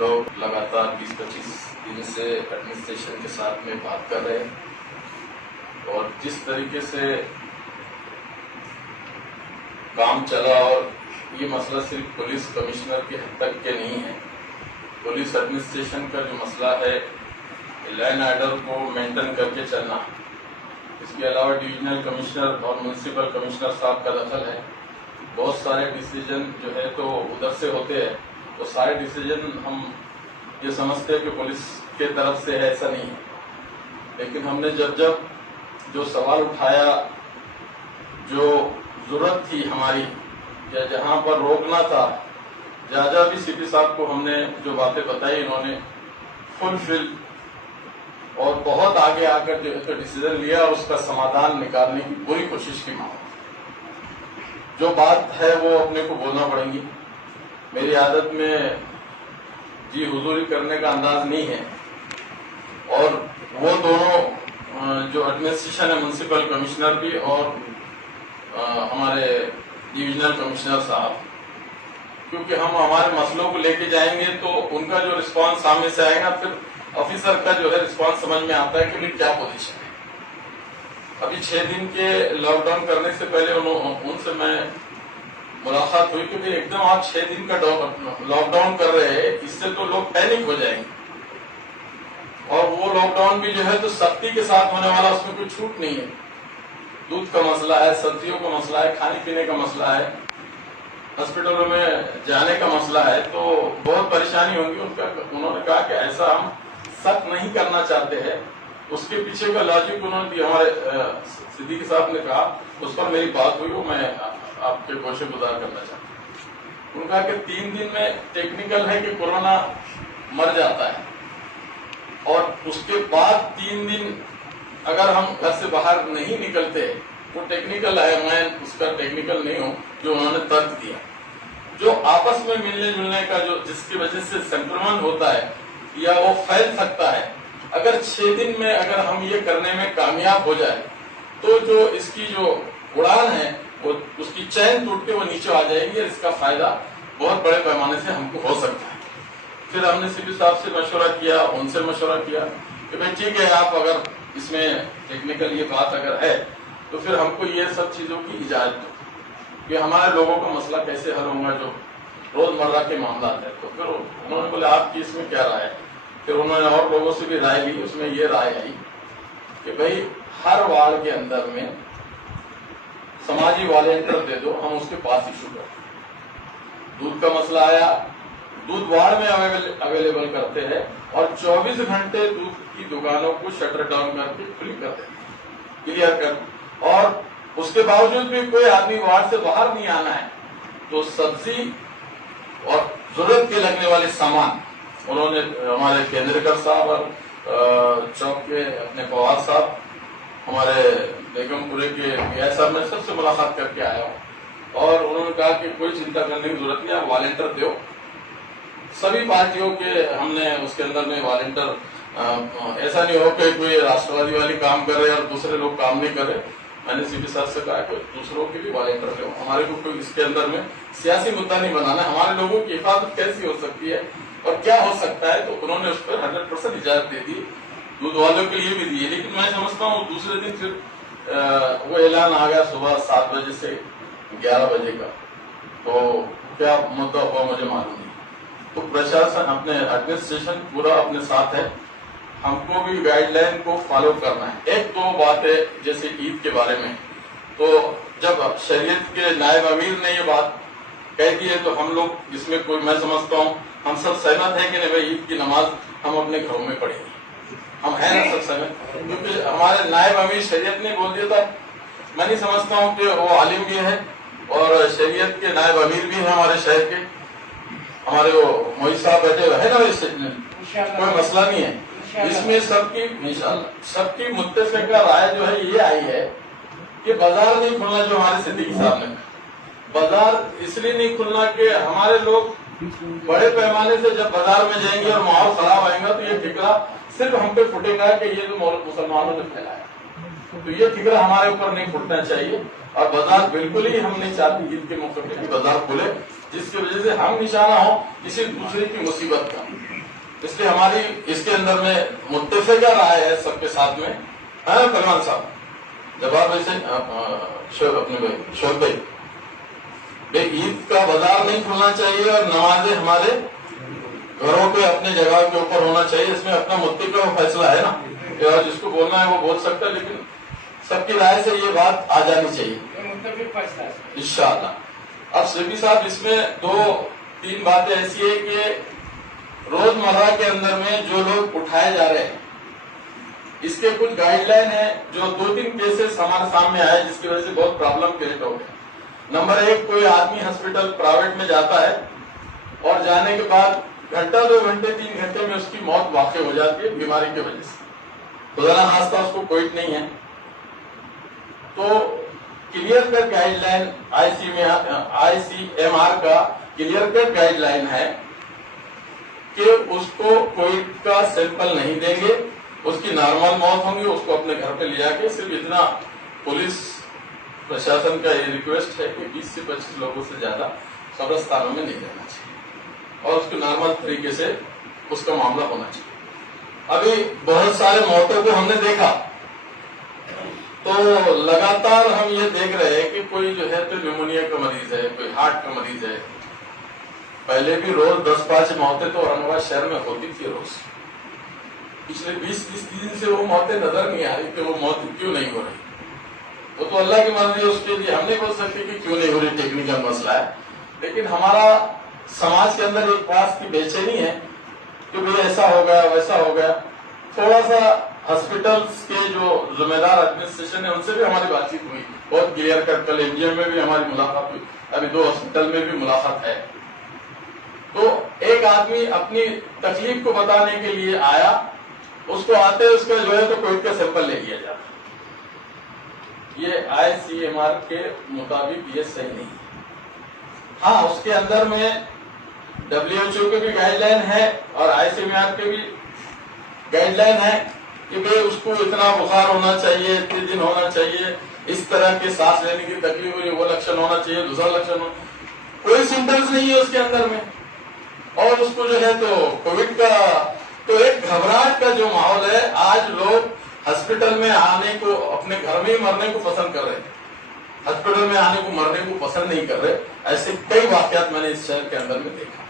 لوگ لگاتار 20-25 دن سے ایڈمنسٹریشن کے ساتھ میں بات کر رہے ہیں اور جس طریقے سے کام چلا، اور یہ مسئلہ صرف پولیس کمشنر کے حد تک کے نہیں ہے، پولیس ایڈمنسٹریشن کا جو مسئلہ ہے لائن آرڈر کو مینٹین کر کے چلنا، اس کے علاوہ ڈویژنل کمشنر اور میونسپل کمشنر صاحب کا دخل ہے۔ بہت سارے ڈیسیجن جو ہے تو ادھر سے ہوتے ہیں، تو سارے ڈیسیجن ہم یہ سمجھتے ہیں کہ پولیس کے طرف سے ہے، ایسا نہیں ہے۔ لیکن ہم نے جب جو سوال اٹھایا، جو ضرورت تھی ہماری یا جہاں پر روکنا تھا، جہاں بھی سی پی صاحب کو ہم نے جو باتیں بتائی، انہوں نے فل اور بہت آگے آ کر جو ڈیسیزن لیا اور اس کا سمادھان نکالنے کی پوری کوشش کی۔ جو بات ہے وہ اپنے کو بولنا پڑیں گی۔ میری عادت میں جی حضوری کرنے کا انداز نہیں ہے، اور وہ دونوں جو ایڈمنسٹریشن ہے، میونسپل کمشنر بھی اور ہمارے ڈویژنل کمشنر صاحب، کیونکہ ہم ہمارے مسئلوں کو لے کے جائیں گے تو ان کا جو رسپانس سامنے سے آئے گا، پھر آفیسر کا جو ہے رسپانس سمجھ میں آتا ہے کہ انہیں کیا پوزیشن ہے۔ ابھی 6 دن کے لاک ڈاؤن کرنے سے پہلے ان سے میں ملاقات ہوئی، کیونکہ ایک دم آپ 6 دن کا لاک ڈاؤن کر رہے ہیں، اس سے تو لوگ پینک ہو جائیں گے، اور وہ لاک ڈاؤن بھی جو ہے تو سختی کے ساتھ ہونے والا، اس میں کوئی چھوٹ نہیں ہے۔ دودھ کا مسئلہ ہے، سبزیوں کا مسئلہ ہے، کھانے پینے کا مسئلہ ہے، ہاسپٹلوں میں جانے کا مسئلہ ہے، تو بہت پریشانی ہوگی۔ انہوں نے کہا کہ ایسا ہم سخت نہیں کرنا چاہتے ہیں۔ اس کے پیچھے کا لاجک انہوں نے ہمارے صدیقی صاحب نے کہا، اس پر میری بات ہوئی، وہ میں آپ کے گوشے گزار کرنا چاہتا ہوں۔ انہوں نے کہا کہ 3 دن میں ٹیکنیکل ہے کہ کورونا مر جاتا ہے، اور اس کے بعد 3 دن اگر ہم گھر سے باہر نہیں نکلتے، وہ ٹیکنیکل ہے، میں اس کا ٹیکنیکل نہیں ہوں، جو انہوں نے ترک دیا، جو آپس میں ملنے جلنے کا جو جس کی وجہ سے سنکرمن ہوتا ہے یا وہ پھیل سکتا ہے، اگر 6 دن میں اگر ہم یہ کرنے میں کامیاب ہو جائے تو جو اس کی جو اڑان ہے، وہ اس کی چین ٹوٹ کے وہ نیچے آ جائے گی، اور اس کا فائدہ بہت بڑے پیمانے سے ہم کو ہو سکتا ہے۔ پھر ہم نے سی پی صاحب سے مشورہ کیا، ان سے مشورہ کیا کہ بھائی ٹھیک ہے، آپ اگر اس میں ٹیکنیکل یہ بات اگر ہے تو پھر ہم کو یہ سب چیزوں کی اجازت دو کہ ہمارے لوگوں کا مسئلہ کیسے حل ہوگا، جو روزمرہ کے معاملات ہیں۔ تو پھر انہوں نے بولے آپ کی اس میں کیا رائے ہے؟ پھر انہوں نے اور لوگوں سے بھی رائے لی، اس میں یہ رائے آئی کہ بھائی ہر وارڈ کے اندر میں سماجی والنٹر دے دو، ہم اس کے پاس ایشو کریں۔ دودھ کا مسئلہ آیا، دودھ وارڈ میں اویلیبل کرتے ہیں، اور 24 گھنٹے دودھ کی دکانوں کو شٹر ڈاؤن کر کے کھلی کر دیتے ہیں، کلیئر کر، اور اس کے باوجود بھی کوئی آدمی وارڈ سے باہر نہیں آنا ہے تو سبزی اور ضرورت کے لگنے والے سامان انہوں نے ہمارے کیندرکر صاحب اور چوک کے اپنے پوار صاحب، ہمارے بیگم پورے کے پی آئی صاحب، میں سب سے ملاقات کر کے آیا ہوں، اور انہوں نے کہا کہ کوئی چنتا کرنے کی ضرورت نہیں، آپ والنٹر دو۔ سبھی پارٹیوں کے ہم نے اس کے اندر میں والنٹر، ایسا نہیں ہو کہ کوئی راشٹروادی والی کام کر رہے اور دوسرے لوگ کام نہیں کر رہے۔ میں نے سی پی صاحب سے کہا کہ دوسروں کے بھی والنٹر دو، ہمارے کو کوئی اس کے اندر میں سیاسی مدعا نہیں بنانا، ہمارے لوگوں کی حفاظت کیسی ہو سکتی ہے اور کیا ہو سکتا ہے، تو انہوں نے اس پر 100% اجازت دے دی، دودھ والوں کے لیے بھی دی ہے۔ لیکن میں سمجھتا ہوں دوسرے دن پھر وہ اعلان آ گیا صبح 7 بجے سے 11 بجے کا، تو کیا مدعا ہوا مجھے معلوم نہیں۔ تو پرشاسن، اپنے ایڈمنسٹریشن پورا اپنے ساتھ ہے، ہم کو بھی گائیڈ لائن کو فالو کرنا ہے۔ 1-2 باتیں جیسے عید کے بارے میں، تو جب شریعت کے نائب امیر نے یہ بات کہہ دی ہے تو ہم لوگ اس میں کوئی، میں سمجھتا ہوں ہم سب سہمت ہیں کہ نہیں بھائی عید کی نماز ہم اپنے گھروں میں پڑھیں گے، ہم ہیں نا سب سہمت، کیونکہ ہمارے نائب امیر شریعت نے بول دیا تھا۔ میں نہیں سمجھتا ہوں کہ وہ عالم بھی ہے اور شریعت کے نائب امیر بھی ہیں ہمارے شہر کے، ہمارے وہ موئی صاحب بیٹھے ہوئے ہیں نا، کوئی مسئلہ نہیں ہے اس میں۔ سب کی متفقہ رائے جو ہے یہ آئی ہے کہ بازار نہیں کھلنا، جو ہمارے صدیقی صاحب نے کہا بازار اس لیے نہیں کھلنا کہ ہمارے لوگ بڑے پیمانے سے جب بازار میں جائیں گے اور ماحول خراب آئے گا تو یہ ٹھکرا صرف ہم پہ پھٹے گا کہ یہ جو مسلمانوں نے پھیلایا، تو یہ ٹھکرا ہمارے اوپر نہیں پھٹنا چاہیے، اور بازار بالکل ہی ہم نہیں چاہتے عید کے موقع پہ بازار کھلے، جس کی وجہ سے ہم نشانہ ہوں کسی دوسرے کی مصیبت کا. اس لیے ہماری اس کے اندر میں متفقہ رائے ہے سب کے ساتھ میں. پروان صاحب جواب ایسے اپنے بھائی شوق بھائی عید کا بازار نہیں کھلنا چاہیے اور نمازیں ہمارے گھروں پہ اپنے جگہ کے اوپر ہونا چاہیے. اس میں اپنا متفقہ فیصلہ ہے نا, جس کو بولنا ہے وہ بول سکتا ہے, لیکن سب کی رائے سے یہ بات آ جانی چاہیے انشاءاللہ. اب سیپی صاحب اس میں 2-3 باتیں ایسی ہے کہ روزمرہ کے اندر میں جو لوگ اٹھائے جا رہے ہیں اس کے کچھ گائیڈ لائن ہے جو 2-3 کیسز ہمارے سامنے آئے جس کی وجہ سے بہت پرابلم کریٹ ہو گئے. نمبر 1, کوئی آدمی ہاسپٹل پرائیویٹ میں جاتا ہے اور جانے کے بعد گھنٹہ 2 گھنٹے 3 گھنٹے میں اس کی موت واقع ہو جاتی ہے بیماری کی وجہ سے. خدا نہ خواستہ اس کو کوئی نہیں ہے تو clear cut guideline ICMR کا کلیئر کٹ گائیڈ لائن ہے کہ اس کو کووڈ کا سیمپل نہیں دیں گے, اس کی نارمل موت ہوں گی, اس کو اپنے گھر پہ لے جا کے صرف اتنا پولیس پرشاسن کا یہ ریکویسٹ ہے کہ 20 سے 25 لوگوں سے زیادہ قبرستانوں میں نہیں جانا چاہیے اور اس کو نارمل طریقے سے اس کا معاملہ ہونا چاہیے. ابھی بہت سارے موتوں کو ہم نے دیکھا تو لگاتار ہم یہ دیکھ رہے ہیں کہ کوئی جو ہے تو نیمونیا کا مریض ہے, کوئی ہارٹ کا مریض ہے. پہلے بھی روز 10-5 موتیں تو اورنگ آباد شہر میں ہوتی تھی روز. پچھلے 20-30 دن سے وہ موتیں نظر نہیں آ رہی کہ وہ موت کیوں نہیں ہو رہی. وہ تو اللہ کی مرضی ہے, اس کے لیے ہم نہیں بول سکتے کہ کیوں نہیں ہو رہی, ٹیکنیکل مسئلہ ہے. لیکن ہمارا سماج کے اندر ایک بات کی بے چینی ہے کہ بھئی ایسا ہو گیا ویسا ہو گیا. تھوڑا سا ہاسپٹلس کے جو ذمہ دار ایڈمنسٹریشن ہے ان سے بھی ہماری بات چیت ہوئی, بہت کلیئر کٹ. کل NGM میں بھی ہماری ملاقات ہوئی, ابھی 2 ہاسپٹل میں بھی ملاقات ہے. تو ایک آدمی اپنی تکلیف کو بتانے کے لیے آیا, اس کو آتے اس کا جو ہے تو کووڈ کا سیمپل لے لیا جاتا. یہ ICMR کے مطابق یہ صحیح نہیں ہے. ہاں اس کے اندر میں WHO کے بھی گائیڈ لائن ہے اور ICMR کے بھی گائیڈ لائن ہے کہ بھئی اس کو اتنا بخار ہونا چاہیے, اتنے دن ہونا چاہیے, اس طرح کے سانس لینے کی تکلیف ہوئی وہ لکشن ہونا چاہیے, دوسرا لکشن ہونا, کوئی سمٹمز نہیں ہے اس کے اندر میں, اور اس کو جو ہے تو کووڈ کا تو ایک گھبراہٹ کا جو ماحول ہے. آج لوگ ہاسپٹل میں آنے کو اپنے گھر میں ہی مرنے کو پسند کر رہے ہیں, ہاسپٹل میں آنے کو مرنے کو پسند نہیں کر رہے. ایسے کئی واقعات میں نے اس شہر کے اندر میں دیکھا.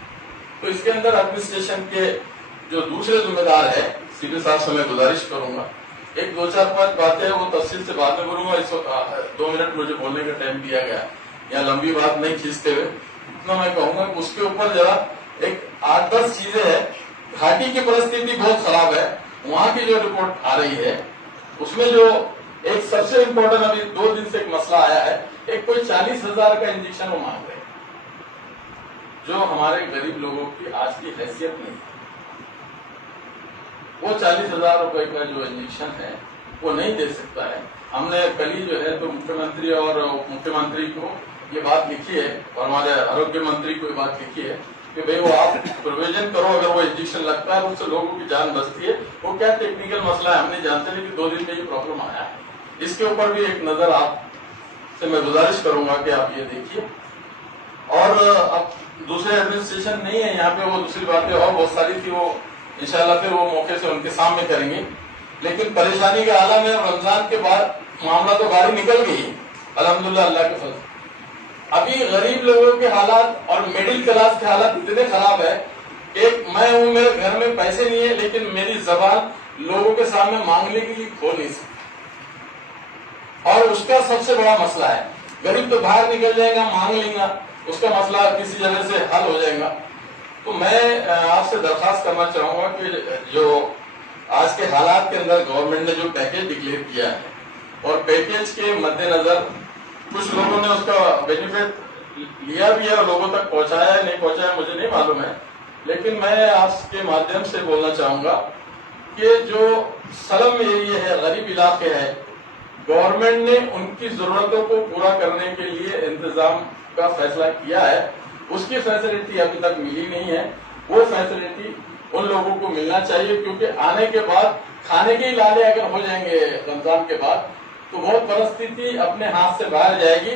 تو اس کے اندر ایڈمنسٹریشن کے جو دوسرے ذمہ دار ہے, CP صاحب سے میں گزارش کروں گا, ایک 2-4-5 باتیں وہ تفصیل سے بعد میں کروں گا. اس وقت 2 منٹ مجھے بولنے کا ٹائم دیا گیا, یا لمبی بات نہیں کھینچتے ہوئے اتنا میں کہوں گا کہ اس کے اوپر ذرا ایک 8-10 چیزیں ہیں. گھاٹی کی پرستھتی بہت خراب ہے, وہاں کی جو رپورٹ آ رہی ہے اس میں جو ایک سب سے امپورٹنٹ ابھی 2 دن سے ایک مسئلہ آیا ہے, ایک کوئی 40,000 کا انجیکشن وہ مانگ رہے ہیں جو ہمارے غریب لوگوں کی آج کی حیثیت نہیں ہے. وہ 40,000 روپے کا جو انجیکشن ہے وہ نہیں دے سکتا ہے. ہم نے کل ہی جو ہے تو مکھیہ منتری اور مکھیہ منتری کو یہ بات لکھی ہے اور ہمارے آروگیہ منتری کو یہ بات لکھی ہے کہ بھئی وہ آپ پروویژن کرو, اگر وہ انجیکشن لگتا ہے اس سے لوگوں کی جان بچتی ہے. وہ کیا ٹیکنیکل مسئلہ ہے ہم نہیں جانتے, لیکن 2 دن میں یہ پرابلم آیا ہے. اس کے اوپر بھی ایک نظر آپ سے میں گزارش کروں گا کہ آپ یہ دیکھیے. اور اب دوسرے ایڈمنسٹریشن نہیں ہے یہاں پہ, وہ دوسری باتیں اور بہت ساری تھی, وہ انشاءاللہ پھر وہ موقع سے ان کے سامنے کریں گے. لیکن پریشانی کا عالم ہے, رمضان کے بعد معاملہ تو گاڑی نکل گئی الحمدللہ اللہ کے فضل. ابھی غریب لوگوں کے حالات اور مڈل کلاس کے حالات اتنے خراب ہے کہ میں ہوں, میرے گھر میں پیسے نہیں ہے, لیکن میری زبان لوگوں کے سامنے مانگنے کے لیے کھول نہیں سکتی. اور اس کا سب سے بڑا مسئلہ ہے, غریب تو باہر نکل جائے گا, مانگ لیں گا, اس کا مسئلہ کسی جگہ سے حل ہو جائے گا. تو میں آپ سے درخواست کرنا چاہوں گا کہ جو آج کے حالات کے اندر گورنمنٹ نے جو پیکیج ڈکلیئر کیا ہے اور پیکیج کے مد نظر کچھ لوگوں نے اس کا بینیفٹ لیا بھی ہے اور لوگوں تک پہنچایا ہے, نہیں پہنچایا مجھے نہیں معلوم ہے. لیکن میں آپ کے مادھیم سے بولنا چاہوں گا کہ جو سلم ایریے ہے, غریب علاقے ہے, گورنمنٹ نے ان کی ضرورتوں کو پورا کرنے کے لیے انتظام کا فیصلہ کیا ہے. اس کی فیسلٹی ابھی تک ملی نہیں ہے. وہ فیسلٹی ان لوگوں کو ملنا چاہیے, کیونکہ آنے کے بعد کھانے کے ہی لالے اگر ہو جائیں گے رمضان کے بعد تو بہت پرستھتی اپنے ہاتھ سے باہر جائے گی.